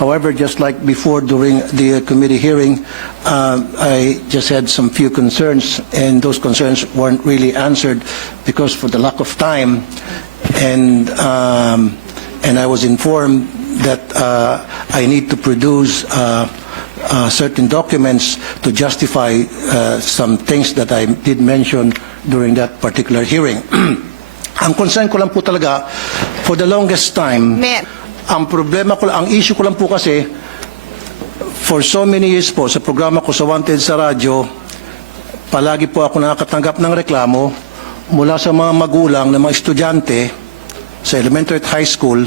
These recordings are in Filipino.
However, just like before during the committee hearing, I just had some few concerns, and those concerns weren't really answered because for the lack of time, and I was informed that I need to produce certain documents to justify some things that I did mention during that particular hearing. Ang concern ko lang po talaga, for the longest time, ang problema ko, ang issue ko lang po kasi, for so many years po, sa programa ko sa Wanted sa radyo, palagi po ako nakakatanggap ng reklamo mula sa mga magulang ng mga estudyante sa elementary at high school,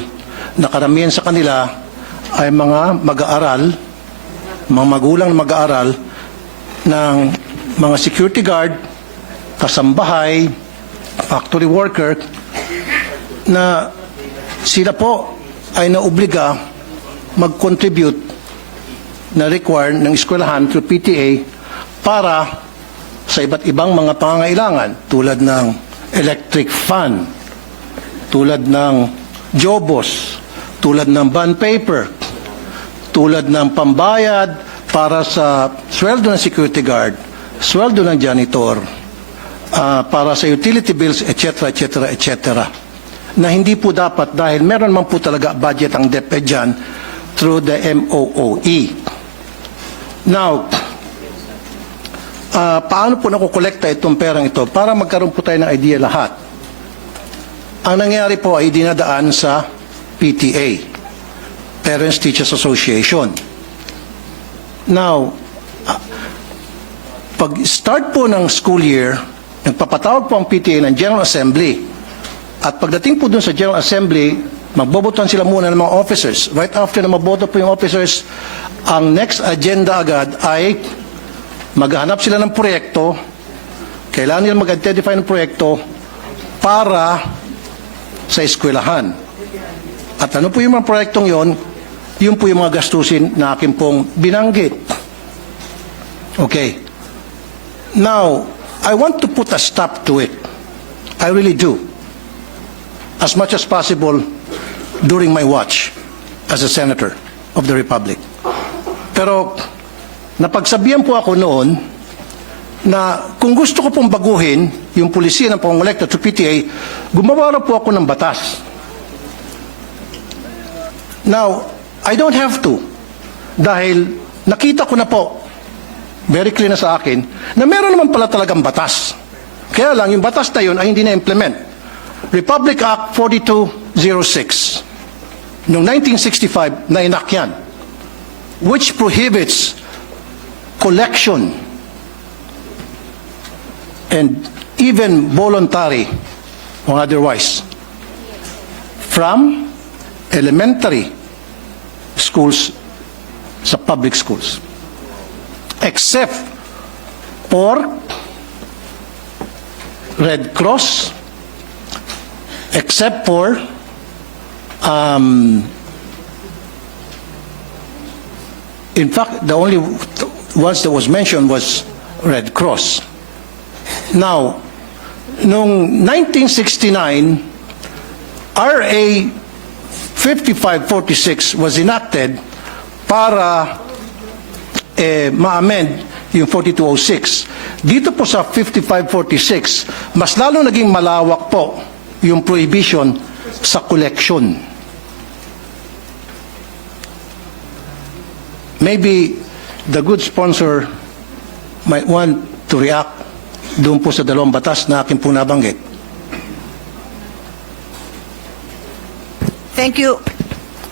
na karamihan sa kanila ay mga mag-aaral, mga magulang na mag-aaral ng mga security guard, kasambahay, factory worker, na sila po ay naobliga mag-contribute na require ng eskwelahan through PTA para sa iba't ibang mga pangangailangan tulad ng electric fan, tulad ng jobos, tulad ng bond paper, tulad ng pambayad para sa sweldo ng security guard, sweldo ng janitor, para sa utility bills, etc., etc., etc., na hindi po dapat dahil meron man po talaga budget ang DepEd dyan through the MOOE. Now, paano po nakukolekta itong perang ito? Para magkaroon po tayo ng idea lahat. Ang nangyari po ay dinadaan sa PTA, Parents Teachers Association. Now, pag start po ng school year, nagpapatawag po ang PTA ng General Assembly. At pagdating po dun sa General Assembly, magbobotohan sila muna ng mga officers. Right after na maboto po yung officers, ang next agenda agad ay maghahanap sila ng proyekto, kailangan nila mag-identify ng proyekto para sa eskwelahan. At ano po yung mga proyektong yon? Yun po yung mga gastusin na akin pong binanggit. Okay. Now, I want to put a stop to it. I really do. As much as possible during my watch as a senator of the Republic. Pero napagsabihan po ako noon na kung gusto ko pong baguhin yung pulisiya ng pangongolekta to PTA, gumawa po ako ng batas. Now, I don't have to dahil nakita ko na po very clear na sa akin na meron naman pala talagang batas. Kaya lang, yung batas na yun ay hindi na-implement. Republic Act 4206 noong 1965 na enact yan, which prohibits collection and even voluntary or otherwise from elementary schools sa public schools, except for Red Cross, except for in fact, the only ones that was mentioned was Red Cross. Now, noong 1969, RA 5546 was enacted para ma-amend yung 4206. Dito po sa 5546, mas lalo naging malawak po yung prohibition sa collection. Maybe the good sponsor might want to react doon po sa dalawang batas na akin po nabanggit. Thank you.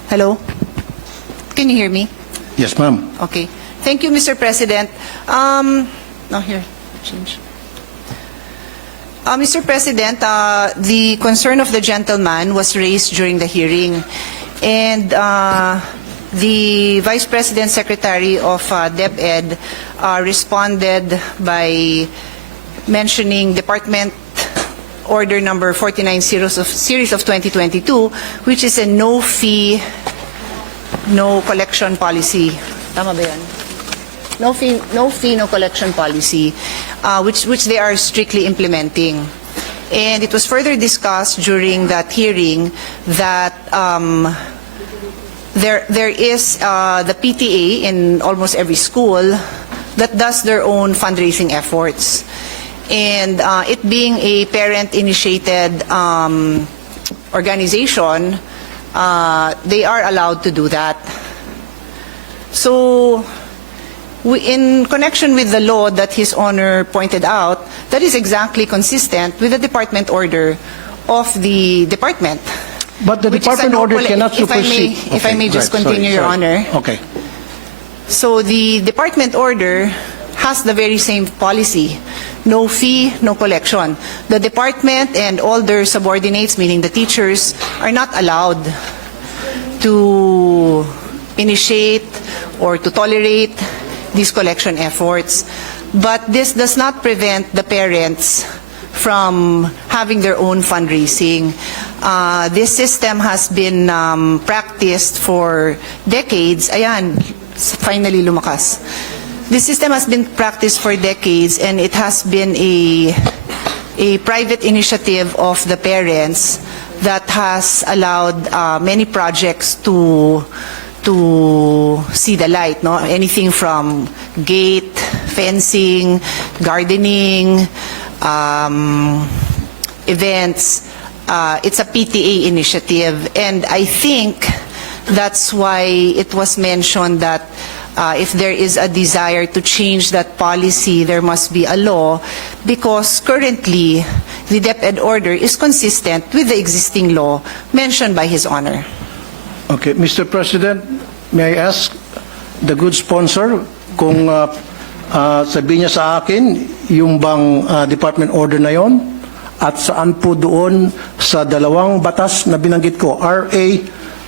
Hello? Can you hear me? Yes, ma'am. Okay. Thank you, Mr. President. Here, change. Mr. President, the concern of the gentleman was raised during the hearing, and the Vice President Secretary of DepEd responded by mentioning Department Order Number 49 series of 2022, which is a no fee, no collection policy. Tama ba yan? No fee, no collection policy, which they are strictly implementing. And it was further discussed during that hearing that there is the PTA in almost every school that does their own fundraising efforts. And it being a parent-initiated organization, they are allowed to do that. So, in connection with the law that His Honor pointed out, that is exactly consistent with the department order of the department. But the Which is department a no order poli- cannot if I may- supersede. if I may just right, continue, Your Honor. Okay. So the department order has the very same policy. No fee, no collection. The department and all their subordinates, meaning the teachers, are not allowed to initiate or to tolerate these collection efforts. But this does not prevent the parents from having their own fundraising. This system has been practiced for decades. Ayan, finally lumakas. This system has been practiced for decades, and it has been a private initiative of the parents that has allowed many projects to see the light. No, anything from gate, fencing, gardening, events. It's a PTA initiative, and I think that's why it was mentioned that if there is a desire to change that policy, there must be a law, because currently the DepEd order is consistent with the existing law mentioned by His Honor. Okay, Mr. President, may I ask the good sponsor kung sabihin niya sa akin yung bang department order na yon at saan po doon sa dalawang batas na binanggit ko, RA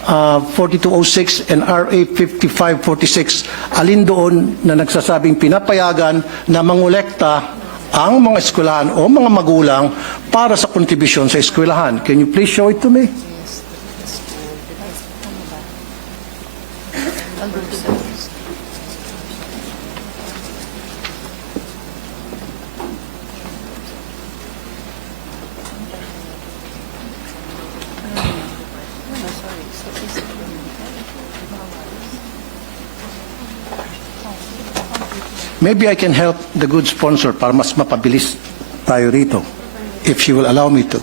4206 and RA 5546, alin doon na nagsasabing pinapayagan na mangolekta ang mga eskwelahan o mga magulang para sa kontribusyon sa eskwelahan. Can you please show it to me? Maybe I can help the good sponsor para mas mapabilis tayo rito, if she will allow me to.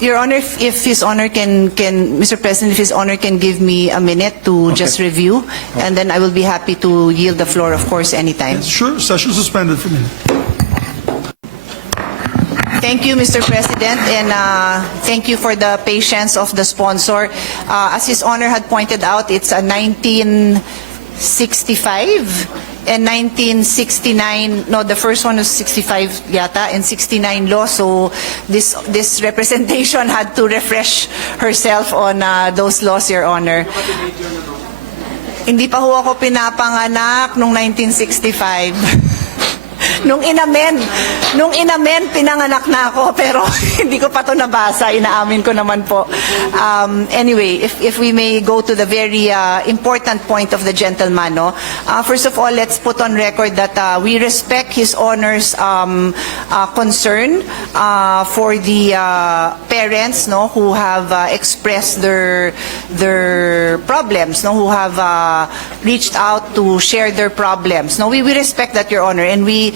Your Honor, if His Honor can, Mr. President, if His Honor can give me a minute to just review, and then I will be happy to yield the floor, of course, anytime. Sure, session suspended for me. Thank you, Mr. President, and thank you for the patience of the sponsor. As His Honor had pointed out, it's a 1965 and 1969, no, the first one was 65 yata, and 69 law, so this representation had to refresh herself on those laws, Your Honor. Hindi pa ho ako pinapanganak nung 1965. Nung inamen, pinanganak na ako, pero hindi ko pa to nabasa, inaamin ko naman po. Anyway, if we may go to the very important point of the gentleman, no? First of all, let's put on record that we respect His Honor's concern for the parents, no, who have expressed their problems, no, who have reached out to share their problems. No, we respect that, Your Honor, and we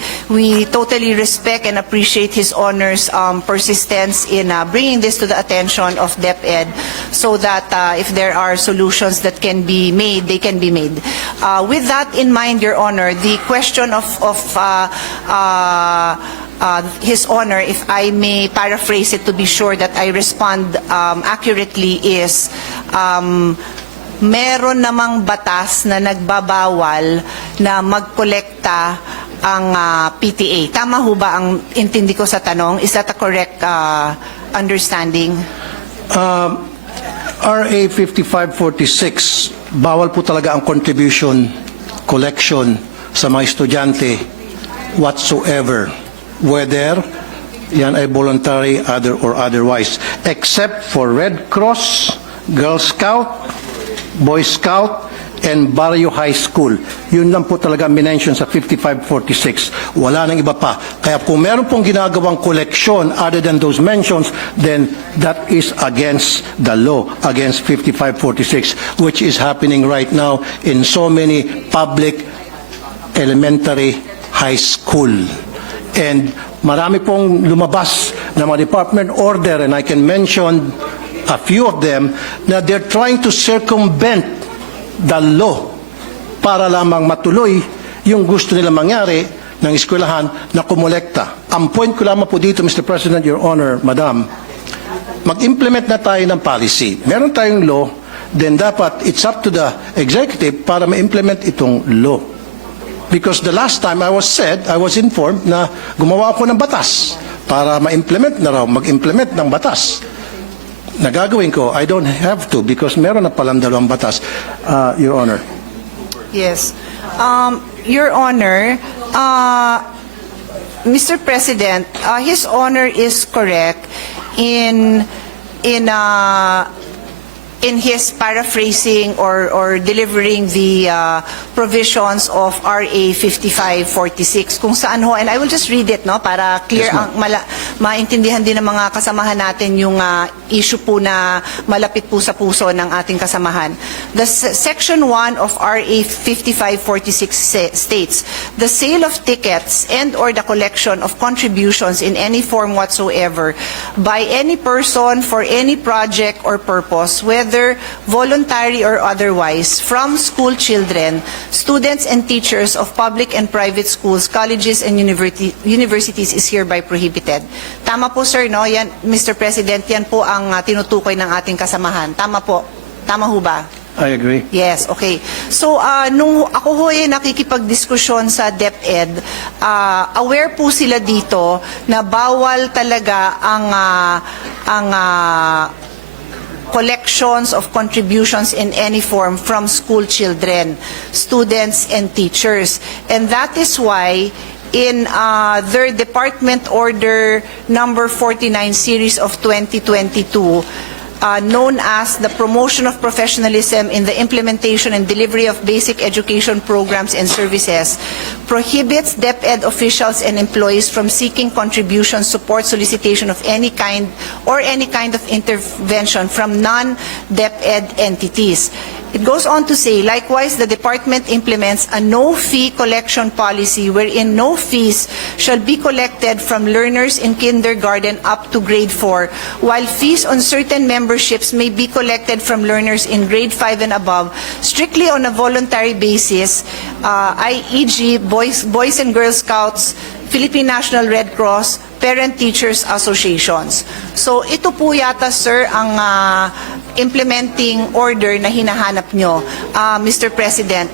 totally respect and appreciate His Honor's persistence in bringing this to the attention of DepEd, so that if there are solutions that can be made, they can be made. With that in mind, Your Honor, the question of His Honor, if I may paraphrase it to be sure that I respond accurately, is meron namang batas na nagbabawal na magkolekta ang PTA. Tama ho ba ang intindi ko sa tanong? Is that a correct understanding? RA 5546, bawal po talaga ang contribution, collection sa mga estudyante whatsoever, whether yan ay voluntary, other or otherwise, except for Red Cross, Girl Scout, Boy Scout, and Barrio High School. Yun lang po talaga minention sa 5546. Wala nang iba pa. Kaya kung meron pong ginagawang koleksyon other than those mentions, then that is against the law, against 5546, which is happening right now in so many public elementary high school. And marami pong lumabas na mga department order, and I can mention a few of them, na they're trying to circumvent the law para lamang matuloy yung gusto nila mangyari ng eskwelahan na kumolekta. Ang point ko lamang po dito, Mr. President, Your Honor, Madam, mag-implement na tayo ng policy. Meron tayong law, then dapat it's up to the executive para ma-implement itong law. Because the last time I was informed na gumawa ako ng batas para ma-implement na raw, mag-implement ng batas. Nagagawin ko, I don't have to because meron na palang dalawang batas, Your Honor. Yes. Your Honor, Mr. President, His Honor is correct in his paraphrasing or delivering the provisions of RA 5546 kung saan ho, and I will just read it no para clear, Yes, ma'am. maintindihan din ng mga kasamahan natin yung issue po na malapit po sa puso ng ating kasamahan. The Section 1 of RA 5546 states, the sale of tickets and or the collection of contributions in any form whatsoever by any person for any project or purpose, whether voluntary or otherwise, from school children, students and teachers of public and private schools, colleges and universities is hereby prohibited. Tama po sir, no? Yan, Mr. President, yan po ang tinutukoy ng ating kasamahan. Tama po. Tama ho ba? I agree. Yes, okay. So, nung ako ho nakikipagdiskusyon sa DepEd, aware po sila dito na bawal talaga ang collections of contributions in any form from school children, students, and teachers. And that is why in their Department Order number 49 series of 2022, known as the Promotion of Professionalism in the Implementation and Delivery of Basic Education Programs and Services, prohibits DepEd officials and employees from seeking contribution, support, solicitation of any kind or any kind of intervention from non-DepEd entities. It goes on to say, likewise, the department implements a no-fee collection policy wherein no fees shall be collected from learners in kindergarten up to grade 4, while fees on certain memberships may be collected from learners in grade 5 and above, strictly on a voluntary basis, i.e.g. Boys and Girl Scouts, Philippine National Red Cross, Parent-Teachers Associations. So ito po yata, sir, ang implementing order na hinahanap nyo, Mr. President.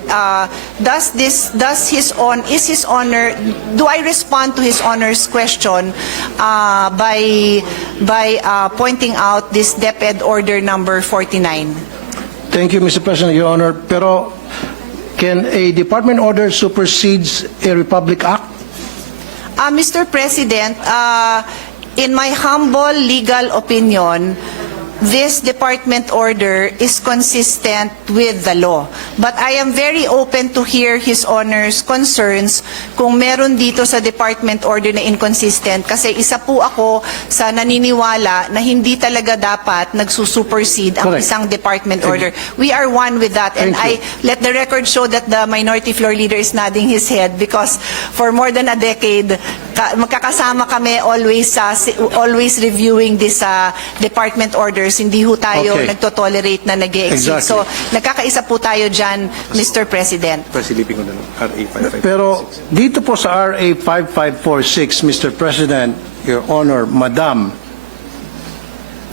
Is His Honor, do I respond to His Honor's question by pointing out this DepEd order number 49? Thank you, Mr. President, Your Honor. Pero can a department order supersedes a Republic Act? Mr. President, in my humble legal opinion, this department order is consistent with the law. But I am very open to hear His Honor's concerns kung meron dito sa department order na inconsistent, kasi isa po ako sa naniniwala na hindi talaga dapat nagsusupersede ang Correct. isang department order. We are one with that, and Thank you. I let the record show that the minority floor leader is nodding his head because for more than a decade, magkakasama kami always reviewing this department orders. Hindi ho tayo Okay. nagtotolerate na nag-e-exceed. Exactly. So, nagkakaisa po tayo dyan, Mr. President. Pasilipin ko na lang, RA 5546. Pero dito po sa RA 5546, Mr. President, Your Honor, Madam,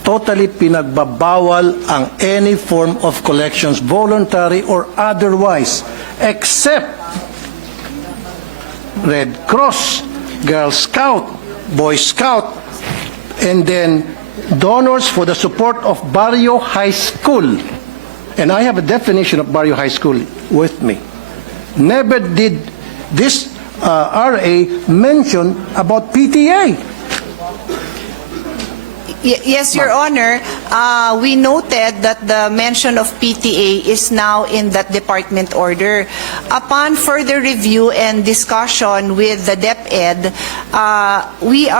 totally pinagbabawal ang any form of collections, voluntary or otherwise, except Red Cross, Girl Scout, Boy Scout, and then donors for the support of Barrio High School. And I have a definition of Barrio High School with me. Never did this RA mention about PTA. Yes, Your Honor. We noted that the mention of PTA is now in that department order. Upon further review and discussion with the DepEd, we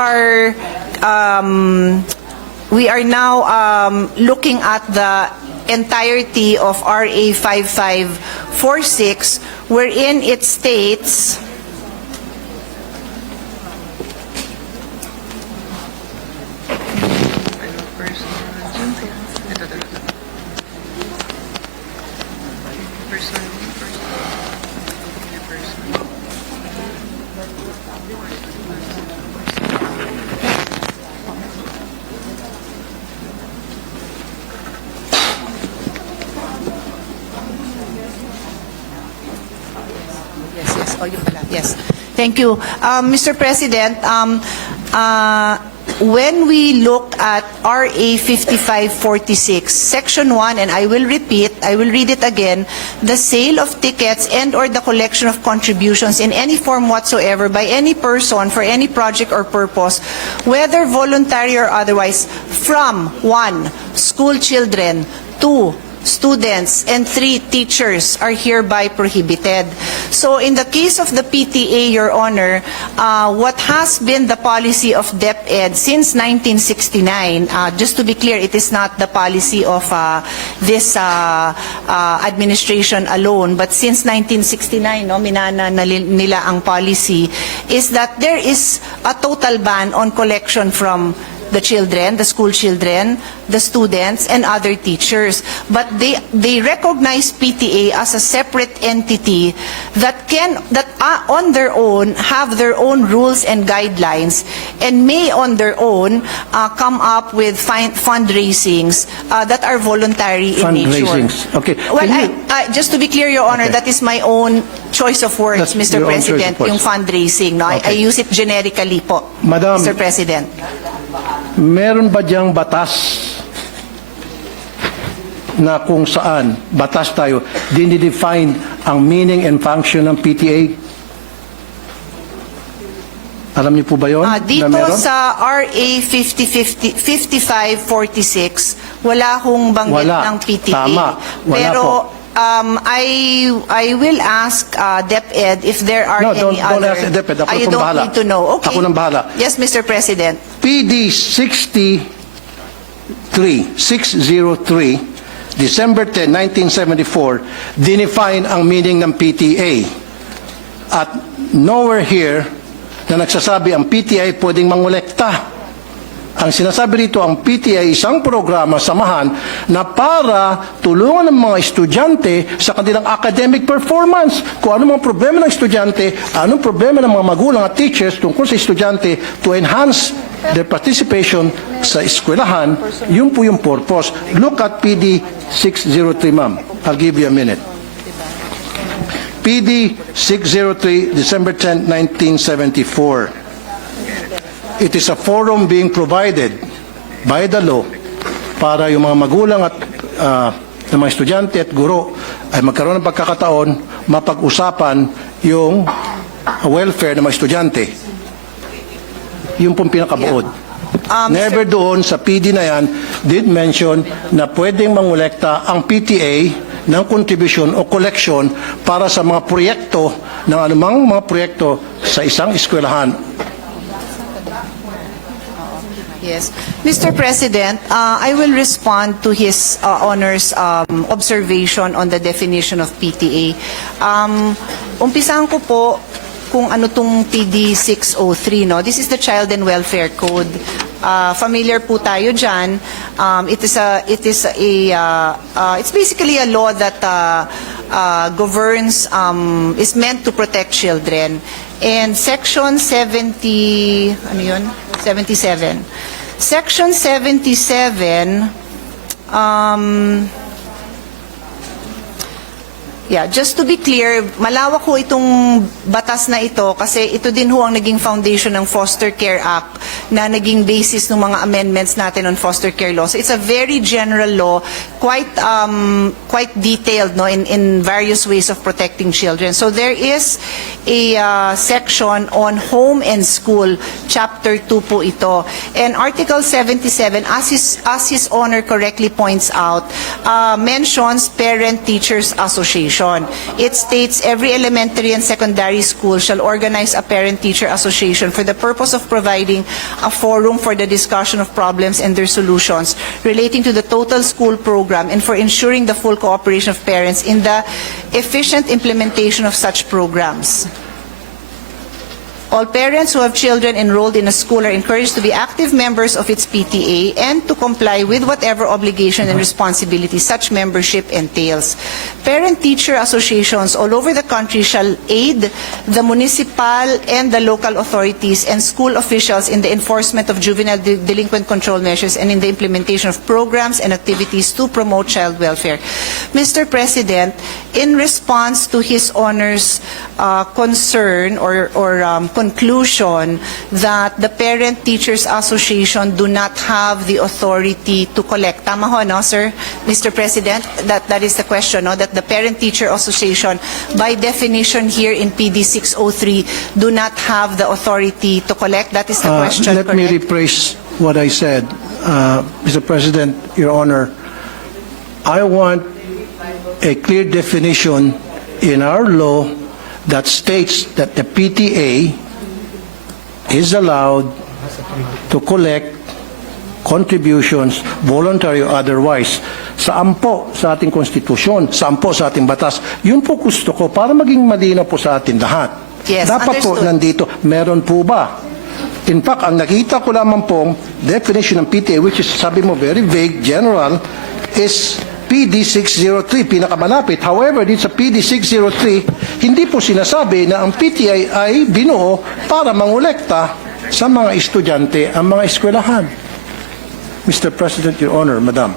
are now looking at the entirety of RA 5546, wherein it states, yes. Thank you. Mr. President, when we look at RA 5546, Section 1, and I will read it again, the sale of tickets and or the collection of contributions in any form whatsoever by any person for any project or purpose, whether voluntary or otherwise, from 1, school children, 2, students, and 3, teachers are hereby prohibited. So in the case of the PTA, Your Honor, what has been the policy of DepEd since 1969, just to be clear, it is not the policy of this administration alone, but since 1969, minana nila ang policy, is that there is a total ban on collection from the children, the school children, the students, and other teachers. But they recognize PTA as a separate entity that on their own have their own rules and guidelines, and may on their own come up with fundraisings that are voluntary in nature. Fundraisings. Okay. Well, Can you- just to be clear, Your Honor, Okay. that is my own choice of words, That's Mr. your own choice of President, words. yung fundraising. No? I Okay. use it generically po, Madam, Mr. President. meron ba diyang batas na kung saan, batas tayo, dinidefine ang meaning and function ng PTA? Alam niyo po ba yun? Dito na meron? sa RA 5546, wala hong banggit Wala. ng PTA. Tama. Wala Pero po. I will ask DepEd if there are No, any don't other... ask DepEd. Ako You pong don't bahala. need to know. Okay. Ako nang bahala. Yes, Mr. President. PD 603, December 10, 1974, dinefine ang meaning ng PTA. At nowhere here na nagsasabi ang PTA pwedeng mangolekta. Ang sinasabi rito, ang PTA isang programa, samahan, na para tulungan ng mga estudyante sa kanilang academic performance. Kung ano mga problema ng estudyante, anong problema ng mga magulang at teachers tungkol sa estudyante to enhance their participation sa eskwelahan, yun po yung purpose. Look at PD 603, ma'am. I'll give you a minute. PD 603, December 10, 1974. It is a forum being provided by the law para yung mga magulang at ng mga estudyante at guro ay magkaroon ng pagkakataon mapag-usapan yung welfare ng mga estudyante. Yung pong pinakabuod. Never doon sa PD na yan did mention na pwedeng mangolekta ang PTA ng contribution o collection para sa mga proyekto ng anumang mga proyekto sa isang eskwelahan. Yes. Mr. President, I will respond to his Honor's observation on the definition of PTA. Umpisahan ko po kung ano tong PD 603, no? This is the Child and Welfare Code. Familiar po tayo dyan. It's basically a law that governs, is meant to protect children. And Section 77. Section 77 Yeah, just to be clear, malawak ho itong batas na ito kasi ito din ho ang naging foundation ng Foster Care Act na naging basis ng mga amendments natin on foster care law. So it's a very general law, quite detailed no in various ways of protecting children. So there is a section on home and school, chapter 2 po ito. And Article 77, as his honor correctly points out, mentions Parent-Teachers Association. It states every elementary and secondary school shall organize a parent-teacher association for the purpose of providing a forum for the discussion of problems and their solutions relating to the total school program and for ensuring the full cooperation of parents in the efficient implementation of such programs. All parents who have children enrolled in a school are encouraged to be active members of its PTA and to comply with whatever obligation and responsibility such membership entails. Parent-teacher associations all over the country shall aid the municipal and the local authorities and school officials in the enforcement of juvenile delinquent control measures and in the implementation of programs and activities to promote child welfare. Mr. President, in response to His Honor's concern or conclusion that the Parent-Teachers Association do not have the authority to collect. Tama ho, no, sir? Mr. President, that is the question, no? That the Parent-Teacher Association, by definition here in PD 603, do not have the authority to collect. That is the question, Let me correct? rephrase what I said. Mr. President, Your Honor, I want a clear definition in our law that states that the PTA is allowed to collect contributions, voluntary or otherwise. Saan po sa ating konstitusyon, saan po sa ating batas. Yun po gusto ko para maging malinaw po sa atin lahat. Yes, Dapat po understood. nandito, meron po ba? In fact, ang nakita ko lamang pong definition ng PTA, which is, sabi mo, very vague, general, is PD 603, pinakamalapit. However, dito sa PD 603, hindi po sinasabi na ang PTA ay binuo para mangolekta sa mga estudyante ang mga eskwelahan. Mr. President, Your Honor, Madam.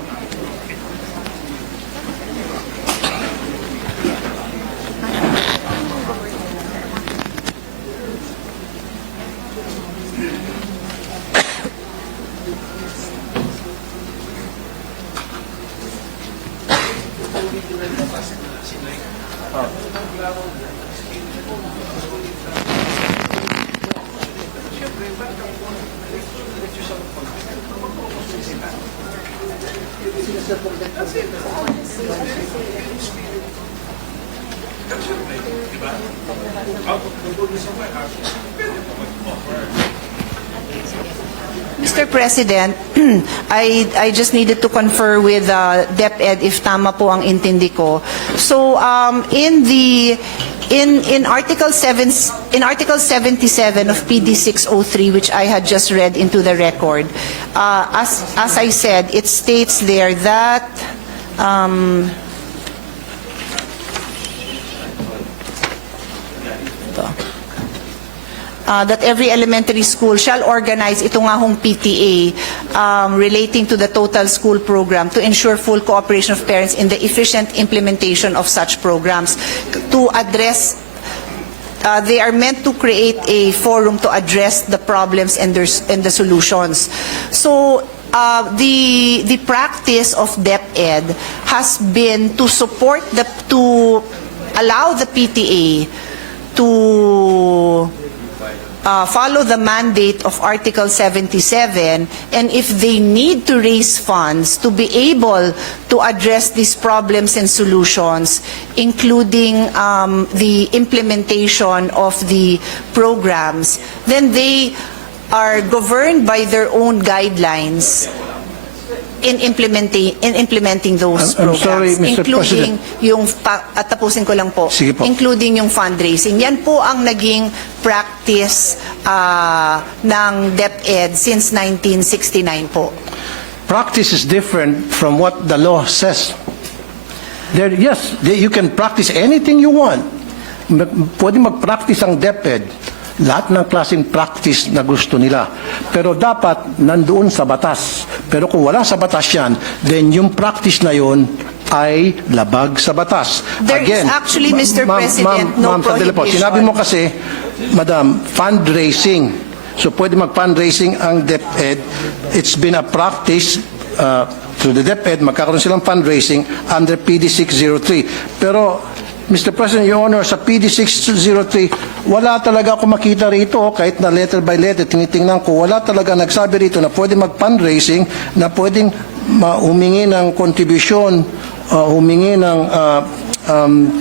Mr. President, I just needed to confer with DepEd if tama po ang intindi ko. So in Article 77 of PD 603, which I had just read into the record, as I said, it states there that that every elementary school shall organize ito nga hong PTA relating to the total school program to ensure full cooperation of parents in the efficient implementation of such programs to address they are meant to create a forum to address the problems and the solutions. So the practice of DepEd has been to support to allow the PTA to follow the mandate of Article 77, and if they need to raise funds to be able to address these problems and solutions, including the implementation of the programs, then they are governed by their own guidelines in implementing those I'm programs, sorry, Mr. including yung at tapusin ko lang po, Sige po. including yung fundraising. Yan po ang naging practice ng DepEd since 1969 po. Practice is different from what the law says. You can practice anything you want. Pwede mag-practice ang DepEd. Lahat ng klaseng practice na gusto nila. Pero dapat nandoon sa batas. Pero kung wala sa batas yan, then yung practice na yun ay labag sa batas. There is actually, Mr. President, no sandali po. prohibition. Sinabi mo kasi, Madam, fundraising. So pwede mag-fundraising ang DepEd. It's been a practice through the DepEd, magkakaroon silang fundraising under PD 603. Pero, Mr. President, Your Honor, sa PD 603, wala talaga ako makita rito, kahit na letter by letter, tinitingnan ko, wala talaga nagsabi rito na pwede mag-fundraising, na pwedeng humingi ng kontribusyon, humingi ng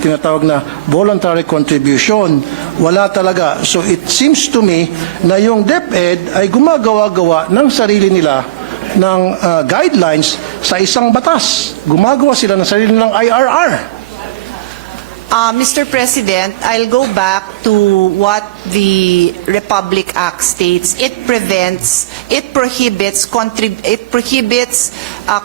tinatawag na voluntary contribution. Wala talaga. So it seems to me na yung DepEd ay gumagawa-gawa ng sarili nila ng guidelines sa isang batas. Gumagawa sila ng sarili nilang IRR. Mr. President, I'll go back to what the Republic Act states. It prohibits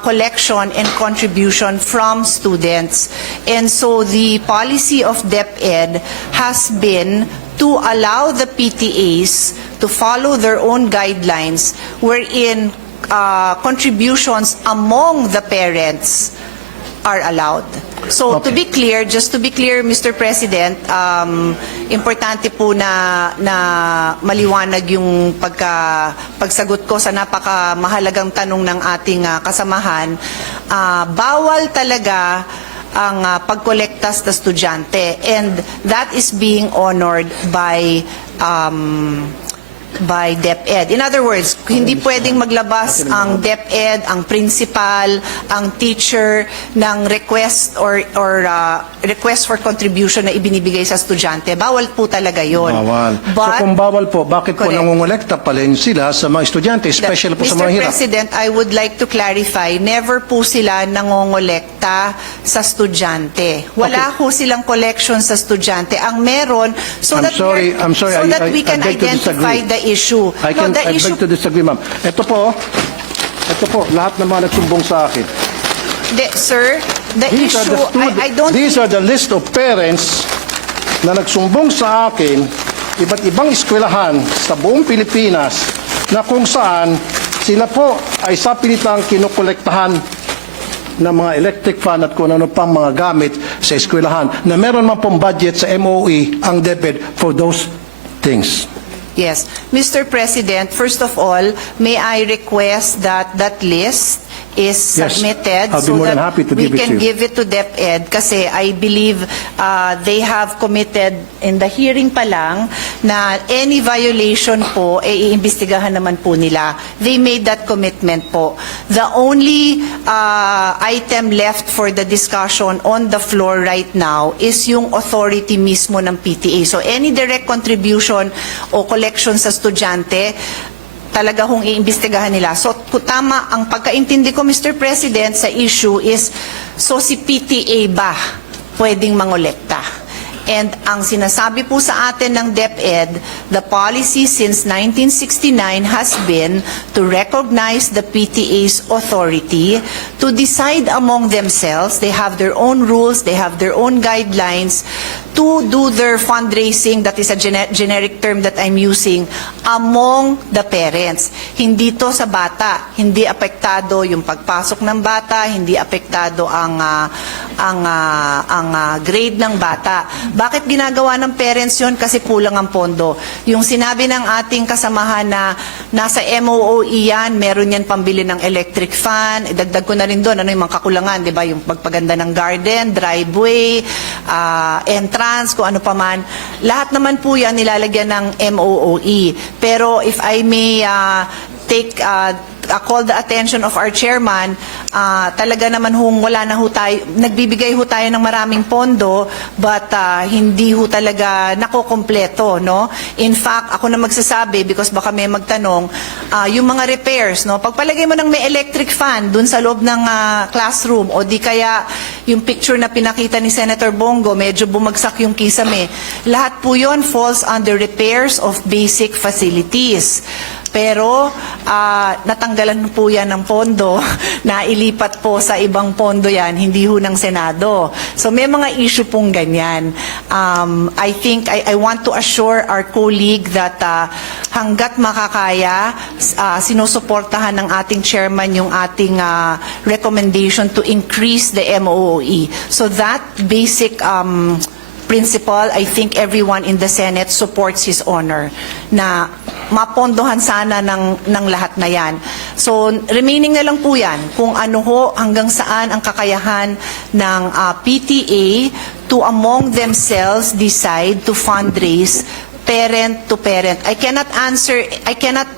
collection and contribution from students. And so the policy of DepEd has been to allow the PTAs to follow their own guidelines wherein contributions among the parents are allowed. So to be clear, just to be clear, Mr. President, importante po na maliwanag yung pagsagot ko sa napakamahalagang tanong ng ating kasamahan. Bawal talaga ang pagkolekta sa estudyante, and that is being honored by DepEd. In other words, hindi pwedeng maglabas ang DepEd, ang principal, ang teacher ng request or request for contribution na ibinibigay sa estudyante. Bawal po talaga yon. Bawal. So kung bawal po, bakit po Correct. nangongolekta pa rin sila sa mga estudyante, especially po sa mga Mr. hirap? President, I would like to clarify, never po sila nangongolekta sa estudyante. Wala po silang collection sa estudyante. Ang meron, I'm sorry, we can I beg to identify disagree. the issue. I beg to disagree, ma'am. Ito po, lahat ng mga nagsumbong sa akin. Sir, the These are issue, the I don't These are the list of parents na nagsumbong sa akin, iba't ibang eskwelahan sa buong Pilipinas, na kung saan sila po ay sapilitang kinukolektahan ng mga electric fan at kung ano pang mga gamit sa eskwelahan, na meron man pong budget sa MOE ang DepEd for those things. Yes. Mr. President, first of all, may I request that that list is Yes. submitted I'll be so more than that happy to we give it to can you. give it to DepEd kasi I believe they have committed in the hearing pa lang na any violation po, iimbestigahan naman po nila. They made that commitment po. The only item left for the discussion on the floor right now is yung authority mismo ng PTA. So any direct contribution o collection sa estudyante, talaga hong iimbestigahan nila. So, tama, ang pagkaintindi ko, Mr. President, sa issue is, so si PTA ba pwedeng mangolekta? And ang sinasabi po sa atin ng DepEd, the policy since 1969 has been to recognize the PTA's authority to decide among themselves. They have their own rules, they have their own guidelines to do their fundraising, that is a generic term that I'm using, among the parents. Hindi to sa bata, hindi apektado yung pagpasok ng bata, hindi apektado ang grade ng bata. Bakit ginagawa ng parents yun? Kasi kulang ang pondo. Yung sinabi ng ating kasamahan na nasa MOOE yan, meron yan pambili ng electric fan, idagdag ko na rin doon, ano yung mga kakulangan, di ba? Yung pagpaganda ng garden, driveway, entrance, kung ano pa man. Lahat naman po yan nilalagyan ng MOOE. Pero if I may call the attention of our chairman, talaga naman wala na tayo, nagbibigay tayo ng maraming pondo, but hindi talaga nakokompleto, no? In fact, ako na magsasabi, because baka may magtanong, yung mga repairs, no? Pagpalagay mo ng may electric fan dun sa loob ng classroom, o di kaya yung picture na pinakita ni Senator Bongo, medyo bumagsak yung kisame, lahat po yon falls under repairs of basic facilities. Pero natanggalan po yan ng pondo, na ilipat po sa ibang pondo yan, hindi ho ng Senado. So may mga issue pong ganyan. I think I want to assure our colleague that hanggat makakaya, sinusuportahan ng ating chairman yung ating recommendation to increase the MOOE. So that basic principle, I think everyone in the Senate supports his honor na mapondohan sana ng lahat na yan. So, remaining na lang po yan kung ano ho, hanggang saan ang kakayahan ng PTA to among themselves decide to fundraise parent to parent. I cannot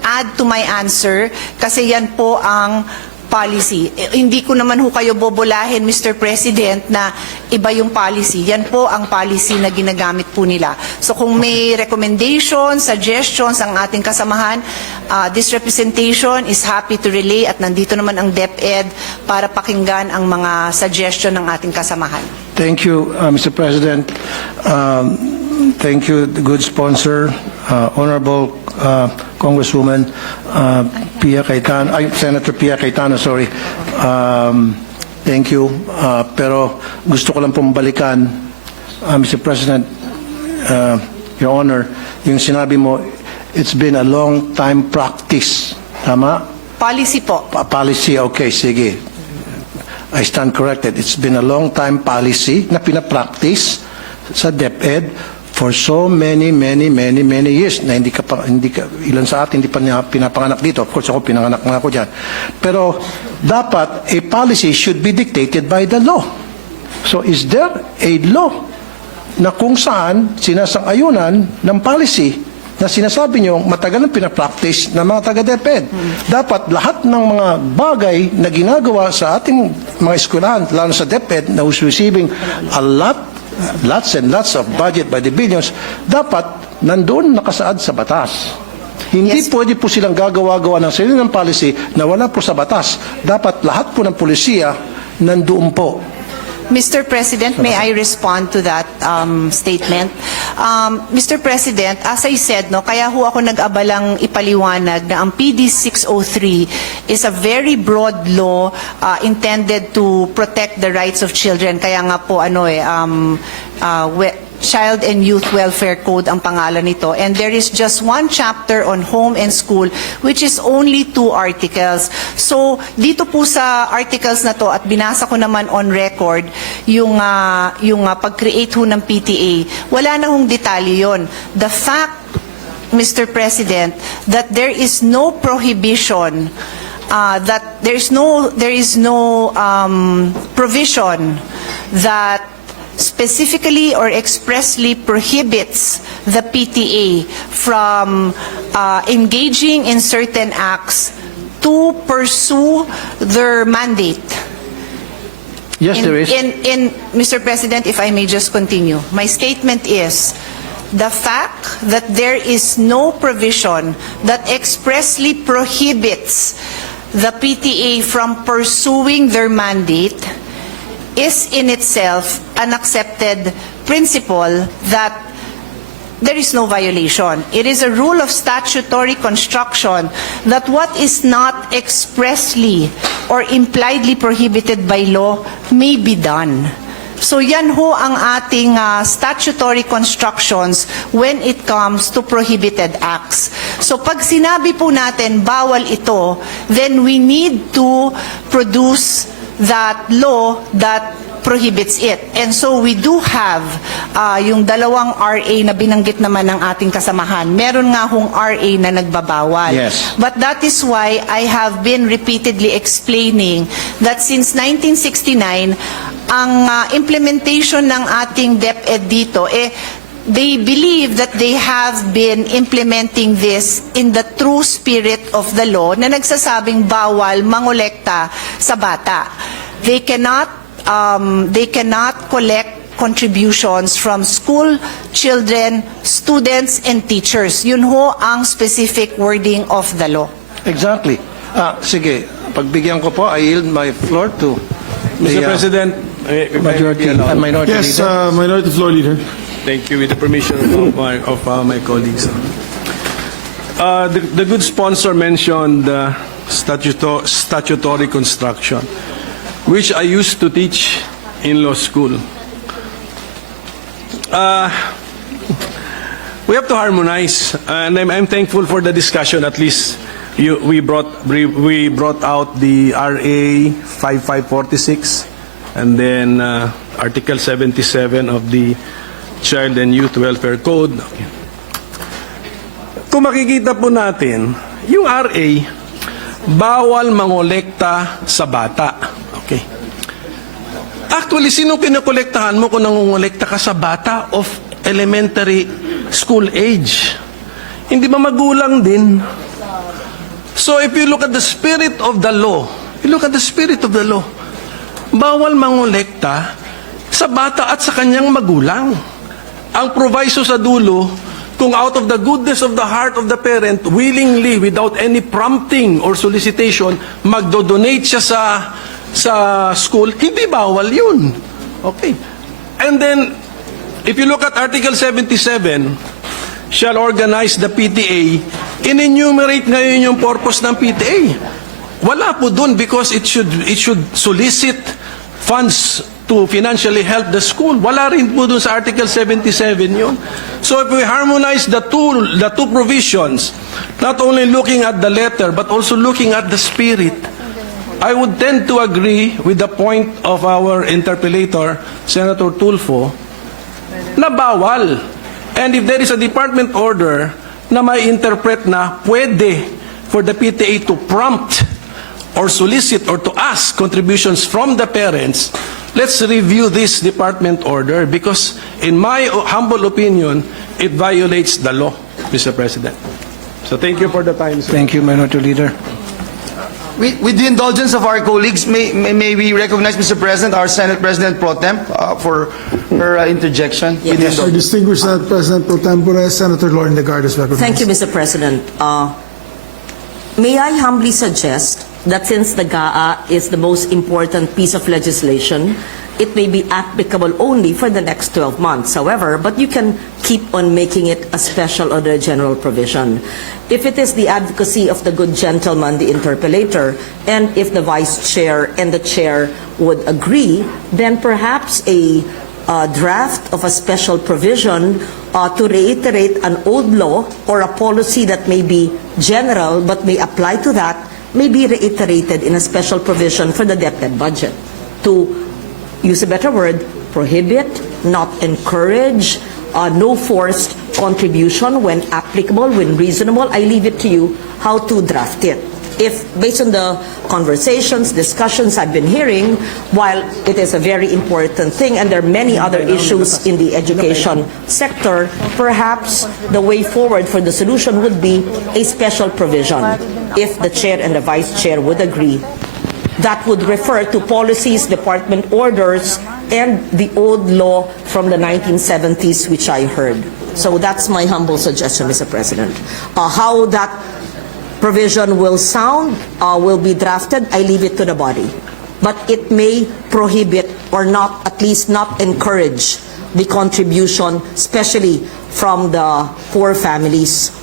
add to my answer kasi yan po ang policy. Hindi ko naman ho kayo bobolahin, Mr. President, na iba yung policy. Yan po ang policy na ginagamit po nila. So kung may recommendations, suggestions ang ating kasamahan, this representation is happy to relay at nandito naman ang DepEd para pakinggan ang mga suggestion ng ating kasamahan. Thank you, Mr. President. Thank you, the good sponsor, Honorable Congresswoman Pia Cayetano, Senator Pia Cayetano, sorry. Thank you. Pero gusto ko lang pong balikan, Mr. President, Your Honor, yung sinabi mo, it's been a long time practice. Tama? Policy po. Policy, okay, sige. I stand corrected. It's been a long time policy na pinapractice sa DepEd for so many years na ilan sa atin hindi pa niya pinapanganak dito. Of course, ako pinanganak nga ako dyan. Pero dapat a policy should be dictated by the law. So is there a law na kung saan sinasang-ayunan ng policy na sinasabi nyo matagal nang pinapractice ng mga taga-DepEd? Dapat lahat ng mga bagay na ginagawa sa ating mga eskwelahan, lalo sa DepEd na who's receiving lots and lots of budget by the billions, dapat nandoon nakasaad sa batas. Hindi Yes. pwede po silang gagawa-gawa ng sarili ng policy na wala po sa batas. Dapat lahat po ng pulisiya nandoon po. Mr. President, may I respond to that statement? Mr. President, as I said, kaya ho ako nag-abalang ipaliwanag na ang PD 603 is a very broad law intended to protect the rights of children. Kaya nga po, Child and Youth Welfare Code ang pangalan nito. And there is just one chapter on home and school, which is only 2 articles. So, dito po sa articles na to, at binasa ko naman on record, yung pag-create ho ng PTA, wala na hong detalye yun. The fact, Mr. President, that there is no prohibition, that there is no provision that specifically or expressly prohibits the PTA from engaging in certain acts to pursue their mandate. Yes, there is. Mr. President, if I may just continue, my statement is the fact that there is no provision that expressly prohibits the PTA from pursuing their mandate is in itself an accepted principle that there is no violation. It is a rule of statutory construction that what is not expressly or impliedly prohibited by law may be done. So yan ho ang ating statutory constructions when it comes to prohibited acts. So pag sinabi po natin bawal ito, then we need to produce that law that prohibits it. And so we do have yung dalawang RA na binanggit naman ng ating kasamahan. Meron nga hong RA na nagbabawal. Yes. But that is why I have been repeatedly explaining that since 1969, ang implementation ng ating DepEd dito, they believe that they have been implementing this in the true spirit of the law na nagsasabing bawal mangolekta sa bata. They cannot collect contributions from school children, students, and teachers. Yun ho ang specific wording of the law. Exactly. Sige, pagbigyan ko po, I yield my floor to Mr. the President, minority Yes, leader. Minority Floor Leader. thank you with the permission of my colleagues. The good sponsor mentioned statutory construction, which I used to teach in law school. We have to harmonize, and I'm thankful for the discussion. At least we brought out the RA 5546, and then Article 77 of the Child and Youth Welfare Code. Kung makikita po natin, yung RA, bawal mangolekta sa bata. Okay. Actually, sino kinokolektahan mo kung nangongolekta ka sa bata of elementary school age? Hindi ba magulang din? So if you look at the spirit of the law, bawal mangolekta sa bata at sa kanyang magulang. Ang proviso sa dulo, kung out of the goodness of the heart of the parent, willingly, without any prompting or solicitation, magdodonate siya sa school, hindi bawal yun. Okay. And then, if you look at Article 77, shall organize the PTA, in-enumerate ngayon yung purpose ng PTA. Wala po dun because it should solicit funds to financially help the school. Wala rin po dun sa Article 77 yun. So if we harmonize the two provisions, not only looking at the letter but also looking at the spirit, I would tend to agree with the point of our interpellator, Senator Tulfo, na bawal. And if there is a department order na may interpret na pwede for the PTA to prompt or solicit or to ask contributions from the parents, let's review this department order because in my humble opinion, it violates the law, Mr. President. So thank you for the time, sir. Thank you, Minority Leader. With the indulgence of our colleagues, may we recognize, Mr. President, our Senate President Pro Tem for her interjection? With the Our indulgence. distinguished Senate President Pro Tempore, Senator Lauren Legarda is recognized. Thank you, Mr. President. May I humbly suggest that since the GAA is the most important piece of legislation, it may be applicable only for the next 12 months, however, but you can keep on making it a special or a general provision. If it is the advocacy of the good gentleman, the interpellator, and if the Vice Chair and the Chair would agree, then perhaps a draft of a special provision to reiterate an old law or a policy that may be general but may apply to that may be reiterated in a special provision for the DepEd budget to use a better word, prohibit, not encourage, no forced contribution when applicable, when reasonable. I leave it to you how to draft it. If, based on the conversations, discussions I've been hearing, while it is a very important thing and there are many other issues in the education sector, perhaps the way forward for the solution would be a special provision, if the Chair and the Vice Chair would agree. That would refer to policies, department orders, and the old law from the 1970s, which I heard. So that's my humble suggestion, Mr. President. How that provision will sound, will be drafted, I leave it to the body. But it may prohibit or not, at least not encourage the contribution, especially from the poor families.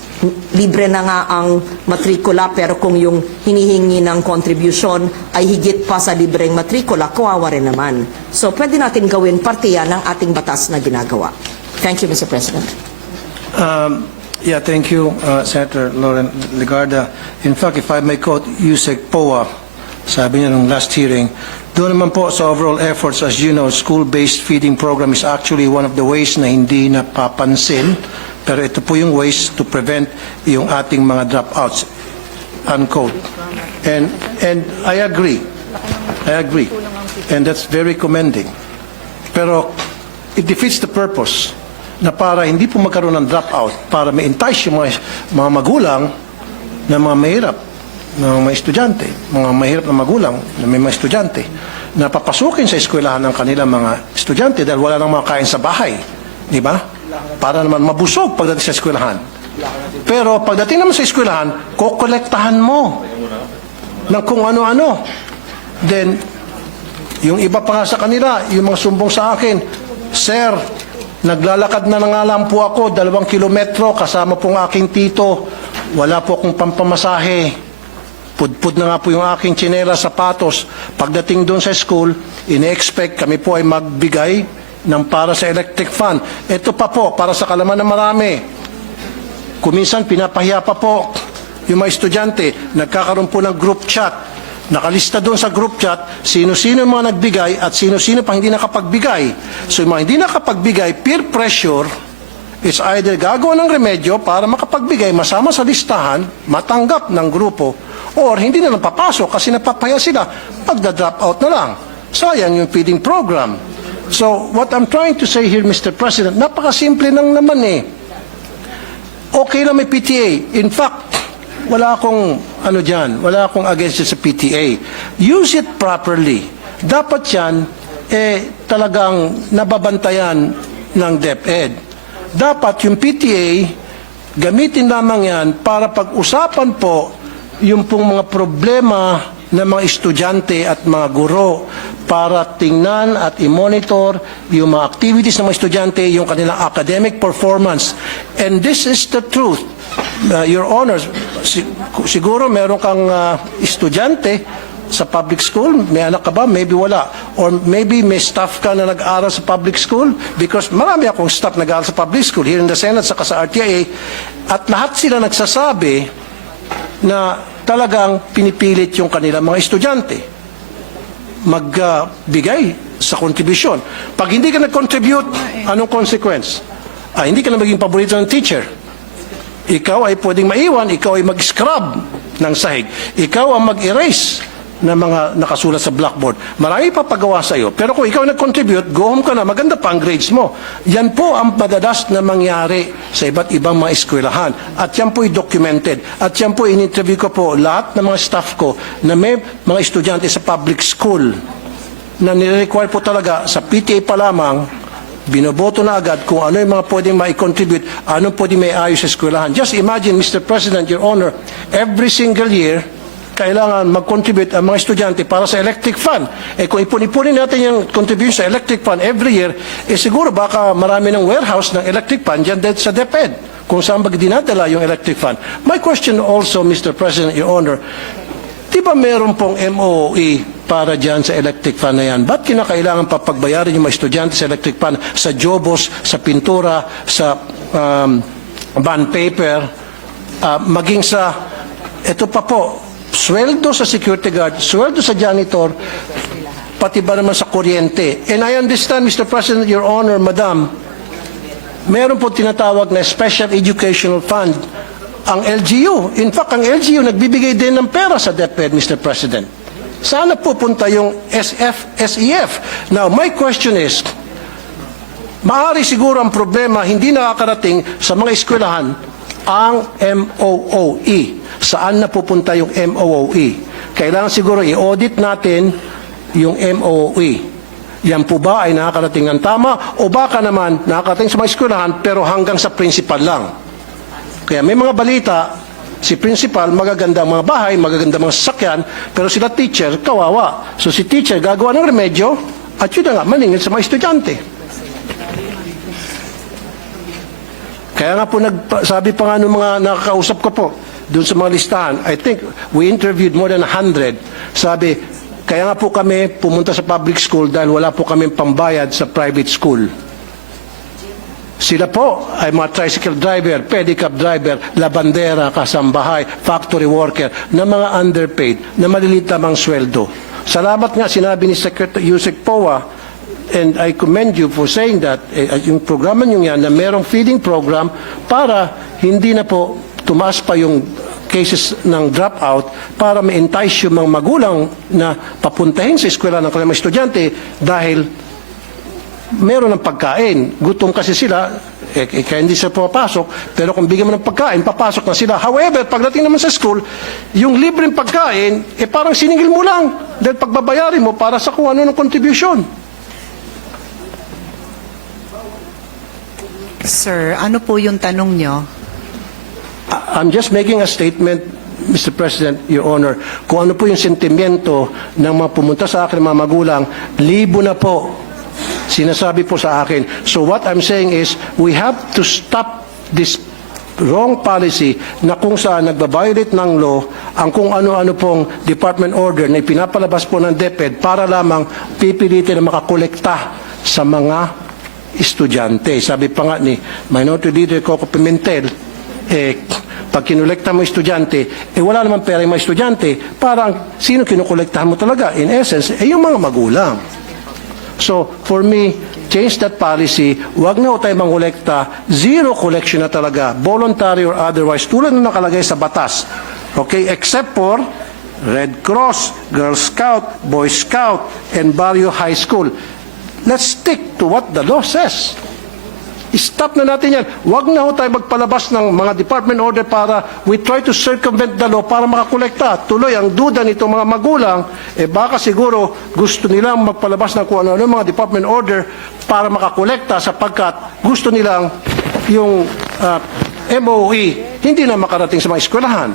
Libre na nga ang matrikula, pero kung yung hinihingi ng contribution ay higit pa sa libreng matrikula, kawawa rin naman. So pwede natin gawin parte yan ng ating batas na ginagawa. Thank you, Mr. President. Yeah, thank you, Senator Lauren Legarda. In fact, if I may quote Yusek Poa, sabi niya nung last hearing, doon naman po sa overall efforts, as you know, school-based feeding program is actually one of the ways na hindi napapansin, pero ito po yung ways to prevent yung ating mga dropouts, unquote. And I agree. And that's very commending. Pero it defeats the purpose na para hindi po magkaroon ng dropout, para ma-entice yung mga magulang na mga mahirap, na mga estudyante, mga mahirap na magulang na may mga estudyante, na papasukin sa eskwelahan ng kanilang mga estudyante dahil wala nang makain sa bahay. Di ba? Para naman mabusog pagdating sa eskwelahan. Pero pagdating naman sa eskwelahan, kokolektahan mo ng kung ano-ano. Then, yung iba pa nga sa kanila, yung mga sumbong sa akin, Sir, naglalakad na nga lang po ako 2 kilometro kasama pong aking tito wala po akong pampamasahe. Pudpud na nga po yung aking tsinela, sapatos. Pagdating doon sa school, ine-expect kami po ay magbigay ng para sa electric fan. Ito pa po, para sa kalaman ng marami. Kuminsan, pinapahiya pa po yung mga estudyante. Nagkakaroon po ng group chat. Nakalista doon sa group chat, sino-sino yung mga nagbigay at sino-sino pang hindi nakapagbigay. So yung mga hindi nakapagbigay, peer pressure, is either gagawa ng remedyo para makapagbigay, masama sa listahan, matanggap ng grupo, or hindi na napapasok kasi napapaya sila, pagda-drop out na lang. Sayang yung feeding program. So, what I'm trying to say here, Mr. President, napakasimple lang naman eh. Okay lang may PTA. In fact, wala akong wala akong against it sa PTA. Use it properly. Dapat yan, talagang nababantayan ng DepEd. Dapat yung PTA, gamitin lamang yan para pag-usapan po yung pong mga problema ng mga estudyante at mga guro para tingnan at i-monitor yung mga activities ng mga estudyante, yung kanilang academic performance. And this is the truth. Your Honors, siguro meron kang estudyante sa public school, may anak ka ba? Maybe wala. Or maybe may staff ka na nag-aaral sa public school, because marami akong staff nag-aaral sa public school here in the Senate saka sa RTIA, at lahat sila nagsasabi na talagang pinipilit yung kanilang mga estudyante magbigay sa kontribusyon. Pag hindi ka nag-contribute, anong consequence? Hindi ka na maging paborito ng teacher. Ikaw ay pwedeng maiwan, ikaw ay mag-scrub ng sahig. Ikaw ang mag-erase ng mga nakasulat sa blackboard. Marami pa pagawa sa iyo. Pero kung ikaw nag-contribute, go home ka na, maganda pa ang grades mo. Yan po ang madalas na mangyari sa iba't ibang mga eskwelahan. At yan po documented. At yan po in-interview ko po lahat ng mga staff ko na may mga estudyante sa public school na nire-require po talaga sa PTA pa lamang, binoboto na agad kung ano yung mga pwedeng ma-contribute, anong pwedeng may ayos sa eskwelahan. Just imagine, Mr. President, Your Honor, every single year, kailangan mag-contribute ang mga estudyante para sa electric fan. Kung ipon-ipunin natin yung contribution sa electric fan every year, siguro baka marami ng warehouse ng electric fan dyan sa DepEd, kung saan ba dinadala yung electric fan. My question also, Mr. President, Your Honor, di ba meron pong MOE para dyan sa electric fan na yan? Ba't kinakailangan pa pagbayarin yung mga estudyante sa electric fan, sa jobos, sa pintura, sa bond paper, maging sa, ito pa po, sweldo sa security guard, sweldo sa janitor, pati ba naman sa kuryente. And I understand, Mr. President, Your Honor, Madam, meron po tinatawag na Special Educational Fund ang LGU. In fact, ang LGU nagbibigay din ng pera sa DepEd, Mr. President. Sana pupunta yung SEF. Now, my question is, maaari siguro ang problema hindi nakakarating sa mga eskwelahan ang MOOE. Saan na pupunta yung MOOE? Kailangan siguro i-audit natin yung MOOE. Yan po ba ay nakakarating ng tama o baka naman nakakarating sa mga eskwelahan pero hanggang sa principal lang? Kaya may mga balita, si principal, magaganda ang mga bahay, magaganda ang mga sasakyan, pero sila teacher, kawawa. So si teacher gagawa ng remedyo at yun na nga, maningil sa mga estudyante. Kaya nga po, sabi pa nga ng mga nakakausap ko po, doon sa mga listahan, I think we interviewed more than 100. Sabi, kaya nga po kami pumunta sa public school dahil wala po kami pambayad sa private school. Sila po ay mga tricycle driver, pedicab driver, labandera, kasambahay, factory worker, na mga underpaid, na maliliit lamang sweldo. Salamat nga, sinabi ni Secretary Yusek Poa, and I commend you for saying that, yung programa nyo yan, na merong feeding program para hindi na po tumaas pa yung cases ng dropout para ma-entice yung mga magulang na papuntahin sa eskwela ng kanilang estudyante dahil meron ng pagkain. Gutom kasi sila, kaya hindi sila pumapasok, pero kung bigyan mo ng pagkain, papasok na sila. However, pagdating naman sa school, yung libreng pagkain, parang siningil mo lang dahil pagbabayarin mo para sa kung ano ng contribution. Sir, ano po yung tanong nyo? I'm just making a statement, Mr. President, Your Honor, kung ano po yung sentimiento ng mga pumunta sa akin, mga magulang, libo na po, sinasabi po sa akin. So what I'm saying is, we have to stop this wrong policy na kung saan nagbabiolate ng law ang kung ano-ano pong department order na ipinapalabas po ng DepEd para lamang pipilitin na makakolekta sa mga estudyante. Sabi pa nga ni Minority Leader Coco Pimentel, pag kinolekta mo estudyante, wala naman pera yung mga estudyante, parang sino kinukolektahan mo talaga? In essence, yung mga magulang. So, for me, change that policy. Huwag na tayo mangolekta. Zero collection na talaga, voluntary or otherwise, tulad na nakalagay sa batas. Okay? Except for Red Cross, Girl Scout, Boy Scout, and Barrio High School. Let's stick to what the law says. Stop na natin yan. Huwag na ho tayo magpalabas ng mga department order para we try to circumvent the law para makakolekta. Tuloy, ang duda nito mga magulang, baka siguro gusto nilang magpalabas ng kung ano mga department order para makakolekta sapagkat gusto nilang yung MOE hindi na makarating sa mga eskwelahan.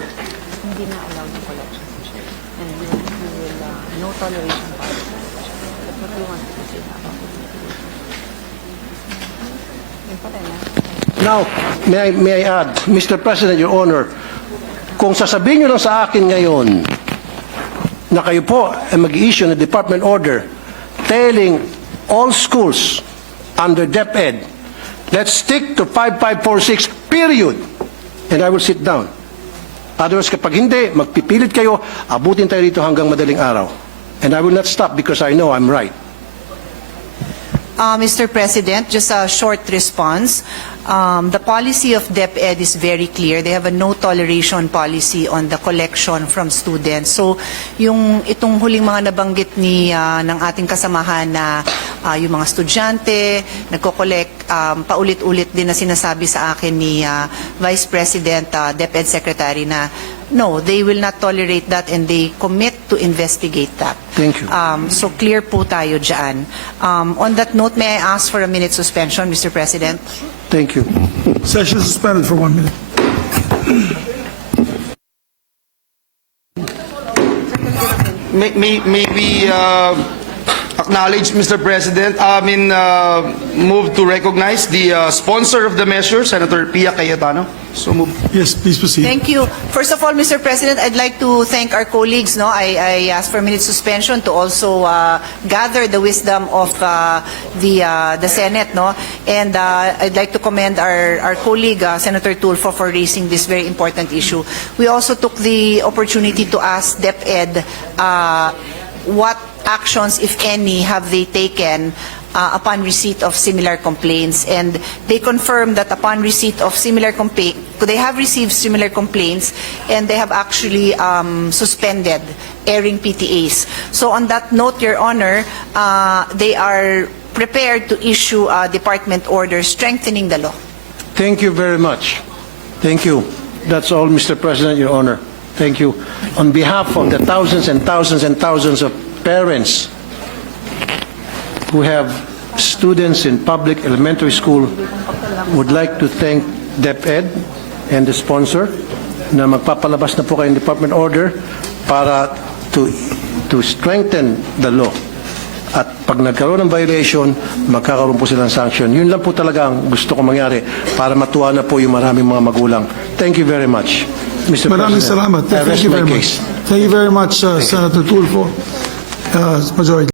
Now, may I add, Mr. President, Your Honor, kung sasabihin nyo lang sa akin ngayon na kayo po ay mag-issue ng department order telling all schools under DepEd, let's stick to 5546, period. And I will sit down. Otherwise, kapag hindi, magpipilit kayo, abutin tayo dito hanggang madaling araw. And I will not stop because I know I'm right. Mr. President, just a short response. The policy of DepEd is very clear. They have a no toleration policy on the collection from students. So, itong huling mga nabanggit ng ating kasamahan na yung mga estudyante, nagko-collect, paulit-ulit din na sinasabi sa akin ni Vice President, DepEd Secretary na no, they will not tolerate that and they commit to investigate that. Thank you. So clear po tayo dyan. On that note, may I ask for a minute suspension, Mr. President? Thank you. Session suspended for 1 minute. May we acknowledge, Mr. President, move to recognize the sponsor of the measure, Senator Pia Cayetano. So move. Yes, please proceed. Thank you. First of all, Mr. President, I'd like to thank our colleagues. No, I asked for a minute suspension to also gather the wisdom of the Senate. No, and I'd like to commend our colleague Senator Tulfo for raising this very important issue. We also took the opportunity to ask DepEd what actions, if any, have they taken upon receipt of similar complaints, and they confirmed that upon receipt of similar complaint, they have received similar complaints, and they have actually suspended airing PTAs. So on that note, Your Honor, they are prepared to issue a department order strengthening the law. Thank you very much. Thank you. That's all, Mr. President, Your Honor. Thank you. On behalf of the thousands and thousands and thousands of parents who have students in public elementary school, would like to thank DepEd and the sponsor na magpapalabas na po kayong department order para to strengthen the law. At pag nagkaroon ng violation, magkakaroon po silang sanction. Yun lang po talaga ang gusto ko mangyari para matuwa na po yung maraming mga magulang. Thank you very much, Mr. Maraming President. salamat. I rest Thank you my very case. much. Thank you very much, Senator Tulfo. Majority.